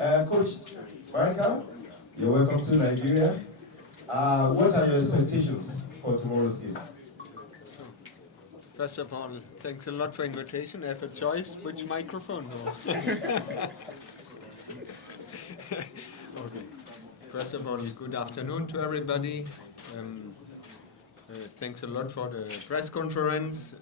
Coach Michael, you're welcome to Nigeria. What are your expectations for tomorrow's game? First of all, thanks a lot for invitation. I have a choice, which microphone? Okay. First of all, good afternoon to everybody. Thanks a lot for the press conference.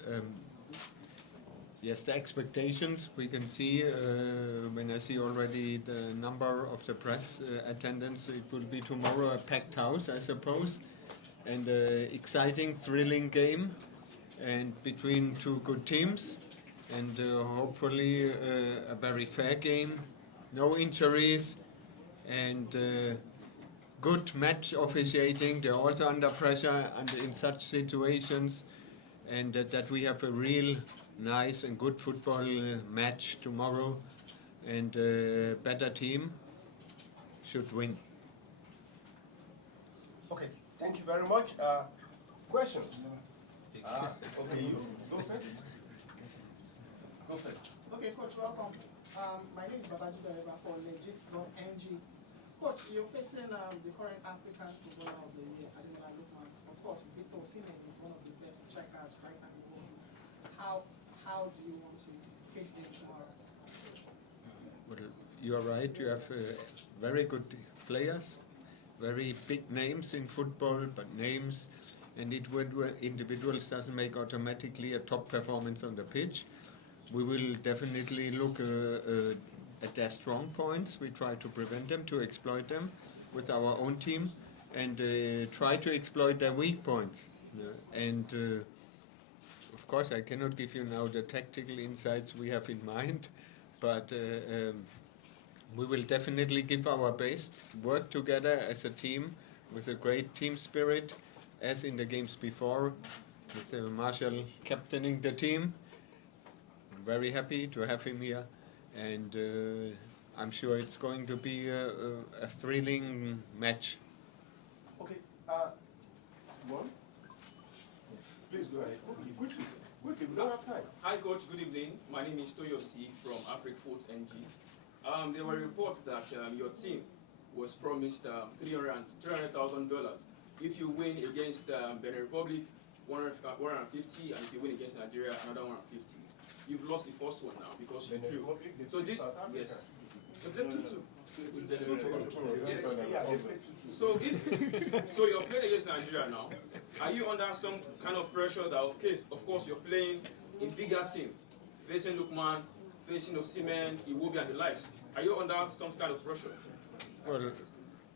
Yes, the expectations we can see when I see already the number of the press attendance, it will be tomorrow a packed house, I suppose, and an exciting, thrilling game, and between two good teams, and hopefully a very fair game, no injuries, and good match officiating. They're also under pressure and in such situations, and that we have a real nice and good football match tomorrow, and a better team should win. Okay, thank you very much. Questions? Okay, you go first. Go first. Okay, Coach, welcome. My name is Babaji Dareba for Legit.ng. Coach, you're facing the current African Footballer of the Year, Ademola Lookman. Of course, Victor Osimhen is one of the best strikers right now in the world. How do you want to face them tomorrow? Well, you are right. You have very good players, very big names in football, but names and individuals doesn't make automatically a top performance on the pitch. We will definitely look at their strong points. We try to prevent them, to exploit them with our own team, and try to exploit their weak points. Of course, I cannot give you now the tactical insights we have in mind, but we will definitely give our best, work together as a team with a great team spirit, as in the games before, with Marshall captaining the team. I'm very happy to have him here, and I'm sure it's going to be a thrilling match. Okay, one. Please go ahead. Quickly, we don't have time. Hi, Coach. Good evening. My name is Toyosi from AfricFoot.ng. There were reports that your team was promised $300,000 if you win against Benin Republic, 150, and if you win against Nigeria, another 150. You've lost the first one now because you drew. So this, yes. So they played 2-2. So you're playing against Nigeria now. Are you under some kind of pressure that, of course, you're playing in bigger team, facing Lookman, facing Osimhen, Iwobi, and the likes? Are you under some kind of pressure? Well,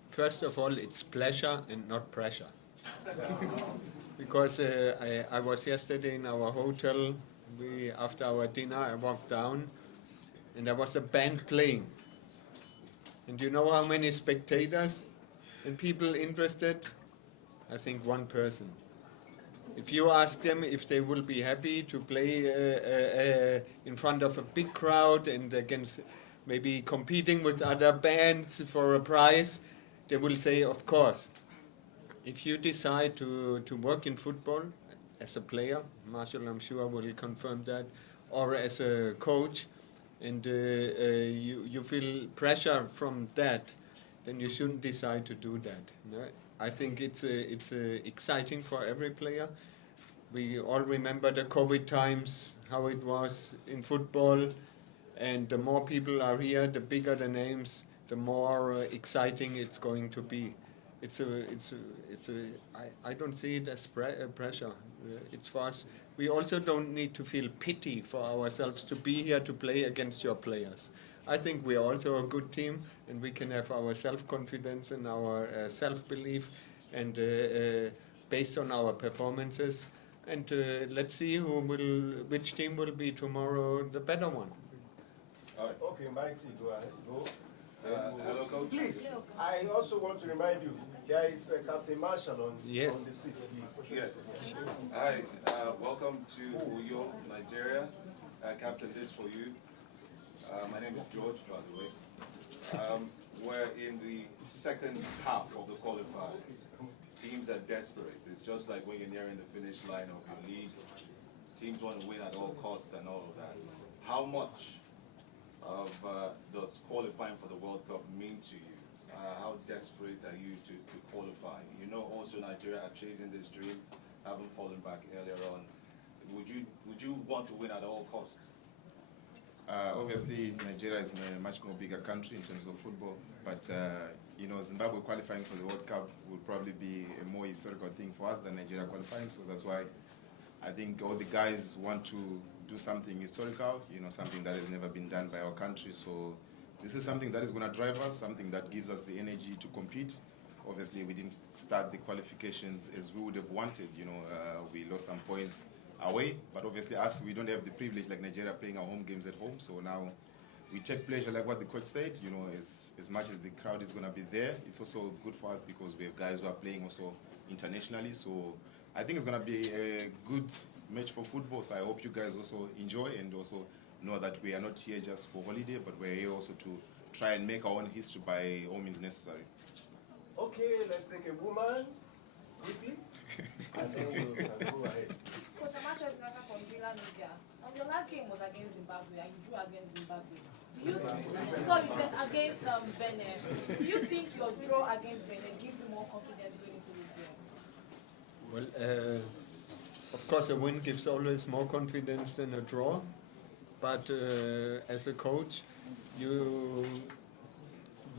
first of all, it's pleasure and not pressure. Because I was yesterday in our hotel. After our dinner, I walked down, and there was a band playing. And you know how many spectators and people interested? I think one person. If you ask them if they will be happy to play in front of a big crowd and against maybe competing with other bands for a prize, they will say, of course. If you decide to work in football as a player, Marshall, I'm sure, will confirm that, or as a coach, and you feel pressure from that, then you shouldn't decide to do that. No? I think it's exciting for every player. We all remember the COVID times, how it was in football, and the more people are here, the bigger the names, the more exciting it's going to be. I don't see it as pressure. It's for us. We also don't need to feel pity for ourselves to be here to play against your players. I think we are also a good team, and we can have our self-confidence and our self-belief, and based on our performances. And let's see which team will be tomorrow the better one. Okay, Mighty, go ahead. Go. Hello, Coach. Please, I also want to remind you, there is Captain Marshall on the seat, please. Yes. Hi, welcome to Uyo, Nigeria. Captain, this for you. My name is George, by the way. We're in the second half of the qualifiers. Teams are desperate. It's just like when you're nearing the finish line of your league. Teams want to win at all costs and all of that. How much of does qualifying for the World Cup also Nigeria are chasing this dream, haven't fallen back earlier on. Would you want to win at all costs? Obviously, Nigeria is a much more bigger country in terms of football, but you know, Zimbabwe qualifying for the World Cup would probably be a more historical thing for us than Nigeria qualifying. So that's why I think all the guys want to do something historical, you know, something that has never been done by our country. So this is something that is going to drive us, something that gives us the energy to compete. Obviously, we didn't start the qualifications as we would have wanted. You know, we lost some points away, but obviously us, we don't have the privilege like Nigeria playing our home games at home. So now we take pleasure, like what the coach said, you know, as much as the crowd is going to be there, it's also good for us because we have guys who are playing also internationally. So I think it's going to be a good match for football. So I hope you guys also enjoy and also know that we are not here just for holiday, but we're here also to try and make our own history by all means necessary. Okay, let's take a woman quickly, and then we can go ahead. Coach, I'm actually from Villa Media. Your last game was against Zimbabwe, and you drew against Zimbabwe. Sorry, against Benin. Do you think your draw against Benin gives you more confidence going into this game? Well, of course, a win gives always more confidence than a draw. But as a coach, you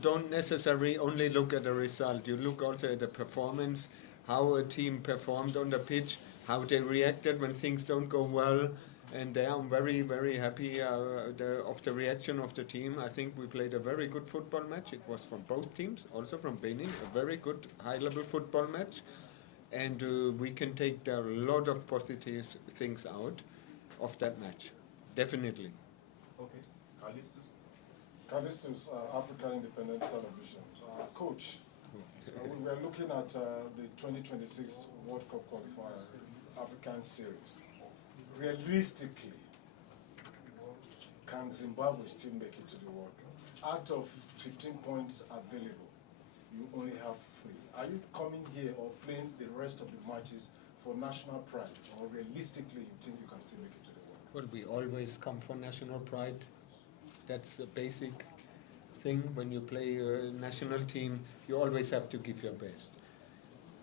don't necessarily only look at the result. You look also at the performance, how a team performed on the pitch, how they reacted when things don't go well. And there I'm very, very happy of the reaction of the team. I think we played a very good football match. It was from both teams, also from Benin, a very good high-level football match. And we can take a lot of positive things out of that match, definitely. Okay, Callistus. Callistus, Africa Independent Television. Coach, we are looking at the 2026 World Cup qualifier African Series. Realistically, can Zimbabwe still make it to the World Cup? Out of 15 points available, you only have 3. Are you coming here or playing the rest of the matches for national pride, or realistically you think you can still make it to the World Cup? Well, we always come for national pride. That's a basic thing. When you play a national team, you always have to give your best.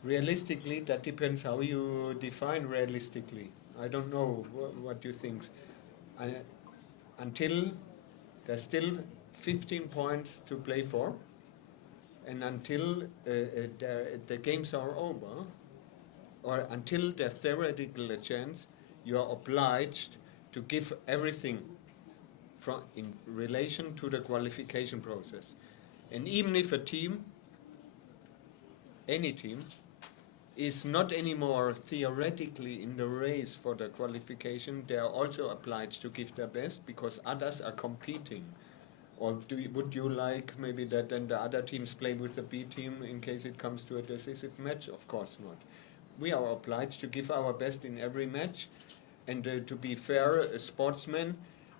Realistically, that depends how you define realistically. I don't know what you think. Until there's still 15 points to play for, and until the games are over, or until there's theoretical a chance, you are obliged to give everything in relation to the qualification process. And even if a team, any team, is not anymore theoretically in the race for the qualification, they are also obliged to give their best because others are competing. Or would you like maybe that then the other teams play with the B team in case it comes to a decisive match? Of course not. We are obliged to give our best in every match and to be fair sportsmen.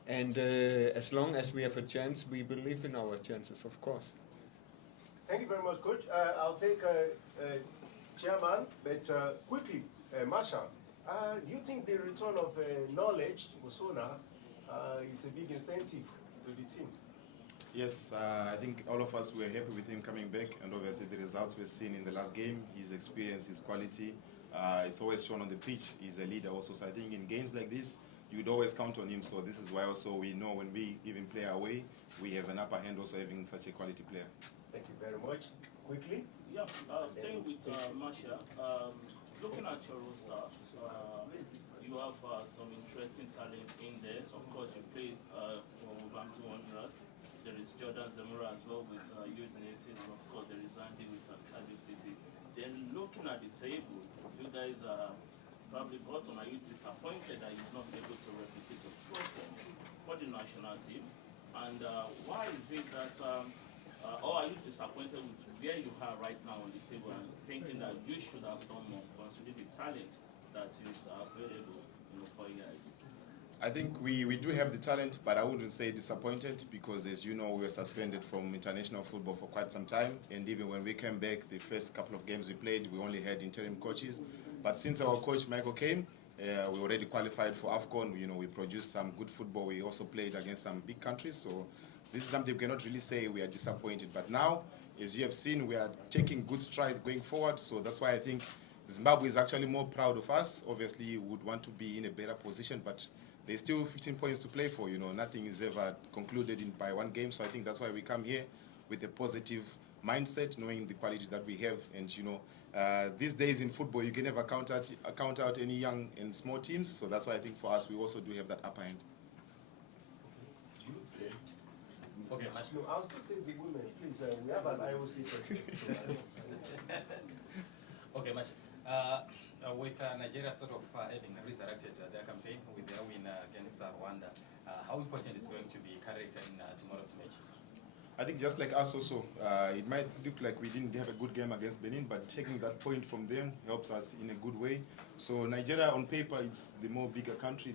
And as long as we have a chance, we believe in our chances, of course. Thank you very much, Coach. I'll take Chairman, but quickly, Marshall, do you think the return of knowledge, Musona, is a big incentive to the team? Yes, I think all of us were happy with him coming back, and obviously the results we've seen in the last game, his experience, his quality, it's always shown on the pitch. He's a leader also, so I think in games like this, you'd always count on him, so this is why also we know when we even play away, we have an upper hand also having such a quality player. Thank you very much. Quickly? Yeah, staying with Marcia, looking at your roster, you have some interesting talent in there. Of course, you played for Wolverhampton Wanderers. There is Jordan Zamora as well with Youth Nations. Of course, there is Andy with Cardiff City. Then looking at the table, you guys are probably bottom. Are you disappointed that you're not able to replicate the perform for the national team? And why is it that, or are you disappointed with where you are right now on the table and thinking that you should have done more considering the talent that is available, for you guys? I think we do have the talent, but I wouldn't say disappointed because, as you know, we were suspended from international football for quite some time. And even when we came back, the first couple of games we played, we only had interim coaches. But since our coach, Michael, came, we already qualified for AFCON. We produced some good football. We also played against some big countries. So this is something we cannot really say we are disappointed. But now, as you have seen, we are taking good strides going forward. So that's why I think Zimbabwe is actually more proud of us. Obviously, would want to be in a better position, but there's still 15 points to play for. Nothing is ever concluded by one game. So I think that's why we come here with a positive mindset, knowing the qualities that we have. And these days in football, you can never count out any young and small teams. So that's why I think for us, we also do have that upper hand. Okay, no, I'll still take the women, please. We have an IOC president. Okay, Mash. With Nigeria sort of having resurrected their campaign with their win against Rwanda, how important is going to be character in tomorrow's match? I think just like us also, it might look like we didn't have a good game against Benin, but taking that point from them helps us in a good way. So Nigeria, on paper, it's the more bigger country.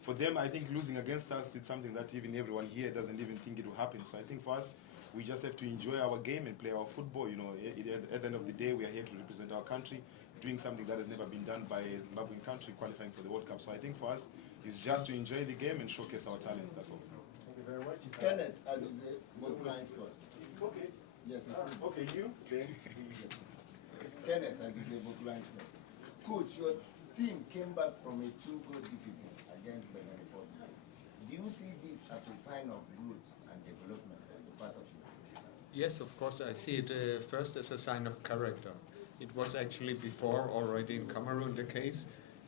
For them, I think losing against us is something that even everyone here doesn't even think it will happen. So I think for us, we just have to enjoy our game and play our football. At the end of the day, we are here to represent our country, doing something that has never been done by a Zimbabwean country qualifying for the World Cup. So I think for us, it's just to enjoy the game and showcase our talent. That's all. Thank you very much. Kenneth, I will say, both lines first. Okay. Yes, it's okay, you, then. Kenneth, I will say, both lines first. Coach, your team came back from a 2-goal deficit against Benin Republic. Do you see this as a sign of growth and development as a part of you? Yes, of course, I see it first as a sign of character. It was actually before already in Cameroon the case,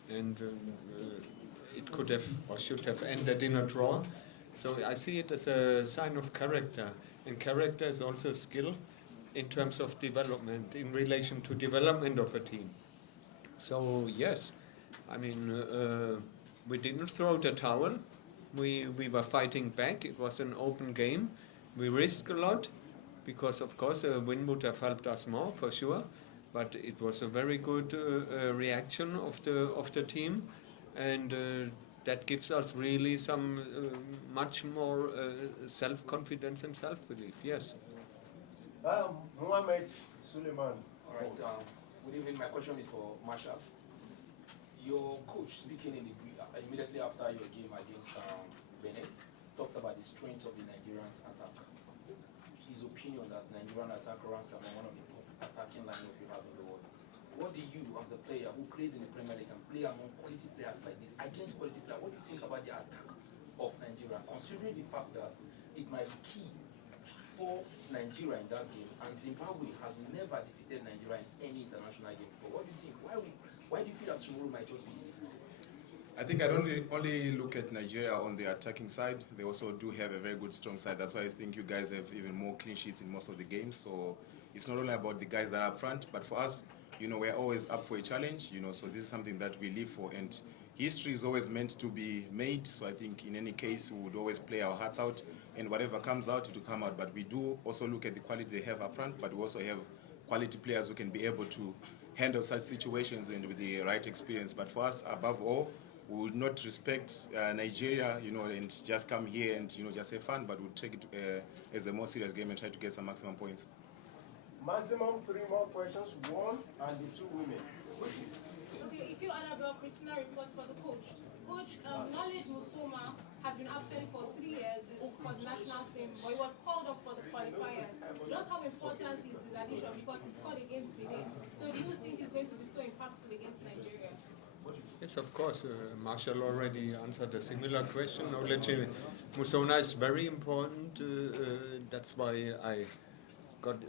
and it could have or should have ended in a draw. So I see it as a sign of character, and character is also a skill in terms of development, in relation to development of a team. So yes, I mean, we didn't throw the towel. We were fighting back. It was an open game. We risked a lot because, of course, a win would have helped us more for sure. But it was a very good reaction of the team, and that gives us really some much more self-confidence and self-belief. Yes. Mohamed Suleiman. All right. Good evening. My question is for Marshall. Your coach, speaking immediately after your game against Benin, talked about the strength of the Nigerian attack. His opinion that Nigerian attack ranks among one of the top attacking lineup you have in the world. What do you, as a player who plays in the Premier League and play among quality players like this, against quality players, what do you think about the attack of Nigeria, considering the fact that it might be key for Nigeria in that game, and Zimbabwe has never defeated Nigeria in any international game before? What do you think? Why do you feel that tomorrow might just be different? I think I don't only look at Nigeria on the attacking side. They also do have a very good, strong side. That's why I think you guys have even more clean sheets in most of the games. So it's not only about the guys that are up front, but for us, we're always up for a challenge. So this is something that we live for. And history is always meant to be made. So I think in any case, we would always play our hearts out. And whatever comes out, it will come out. But we do also look at the quality they have up front, but we also have quality players who can be able to handle such situations and with the right experience. But for us, above all, we would not respect Nigeria, and just come here and, just have fun, but we'll take it as a more serious game and try to get some maximum points. Maximum 3 more questions, 1 and the 2 women. Okay, if you Annabelle, Christina reports for the coach. Coach, Knowledge Musoma has been absent for 3 years for the national team, but he was called up for the qualifiers. Just how important is his addition, because he scored against Benin? So do you think he's going to be so impactful against Nigeria? Yes, of course. Marshall already answered a similar question. Knowledge Musona is very important. That's why I got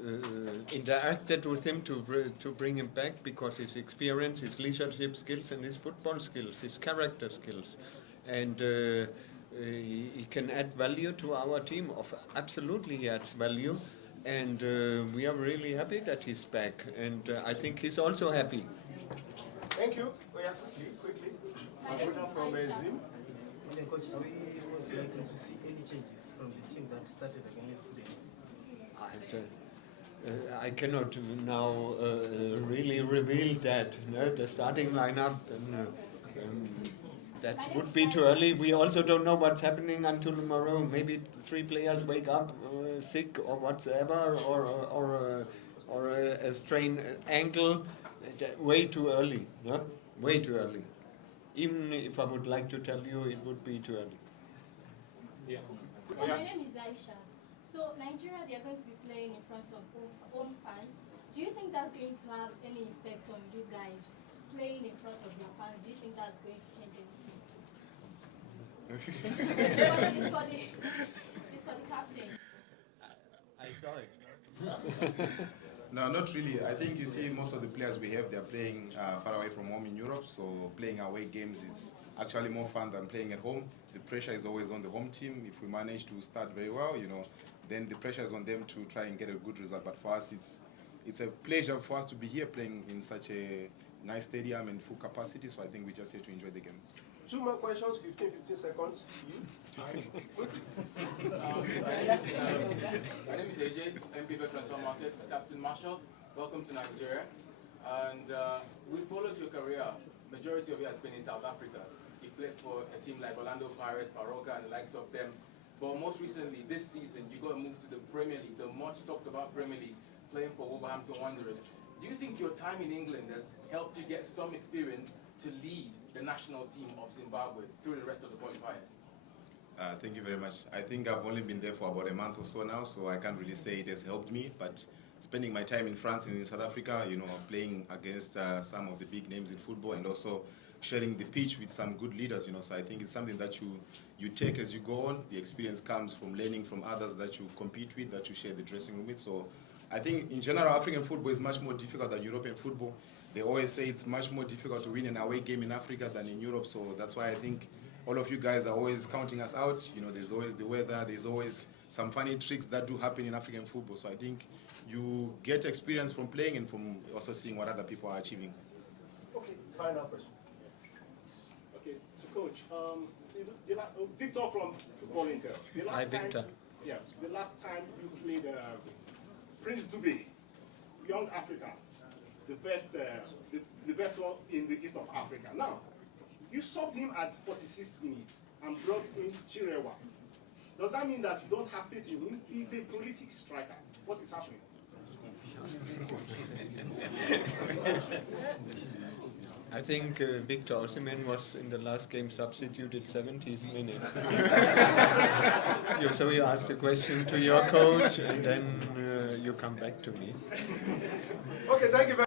interacted with him to bring him back, because his experience, his leadership skills, and his football skills, his character skills, and he can add value to our team. Absolutely, he adds value, and we are really happy that he's back, and I think he's also happy. Thank you. Oh, yeah, quickly. From Zim. Coach, are we most likely to see any changes from the team that started against Benin? I cannot now really reveal that. The starting lineup, that would be too early. We also don't know what's happening until tomorrow. Maybe 3 players wake up sick or whatsoever, or a strained ankle. Way too early. No? Way too early. Even if I would like to tell you, it would be too early. Yeah. My name is Aisha. So Nigeria, they are going to be playing in front of home fans. Do you think that's going to have any effect on you guys playing in front of your fans? Do you think that's going to change anything? It's for the captain. I saw it. No, not really. I think you see most of the players we have, they're playing far away from home in Europe, so playing away games is actually more fun than playing at home. The pressure is always on the home team. If we manage to start very well, then the pressure is on them to try and get a good result. But for us, it's a pleasure for us to be here playing in such a nice stadium and full capacity, so I think we're just here to enjoy the game. 2 more questions, 15 seconds. You? My name is AJ, MPV Transfer Markets, Captain Marshall. Welcome to Nigeria. And we followed your career. Majority of it has been in South Africa. You played for a team like Orlando Pirates, Baroka, and the likes of them. But most recently, this season, you got moved to the Premier League, the much talked about Premier League, playing for Wolverhampton Wanderers. Do you think your time in England has helped you get some experience to lead the national team of Zimbabwe through the rest of the qualifiers? Thank you very much. I think I've only been there for about a month or so now, so I can't really say it has helped me, but spending my time in France and in South Africa, playing against some of the big names in football and also sharing the pitch with some good leaders, so I think it's something that you take as you go on. The experience comes from learning from others that you compete with, that you share the dressing room with. So I think in general, African football is much more difficult than European football. They always say it's much more difficult to win an away game in Africa than in Europe, so that's why I think all of you guys are always counting us out. There's always the weather, there's always some funny tricks that do happen in African football. So I think you get experience from playing and from also seeing what other people are achieving. Okay, final question. Okay, so Coach, Victor from Football Intel. Hi, Victor. Yeah, the last time you played Prince Dube, Young Africa, the best one in the east of Africa. Now, you subbed him at 46 minutes and brought in Chirewa. Does that mean that you don't have faith in him? He's a prolific striker. What is happening? I think Victor Osimhen was in the last game substituted 70th minute. So you ask the question to your coach and then you come back to me. Okay, thank you very much.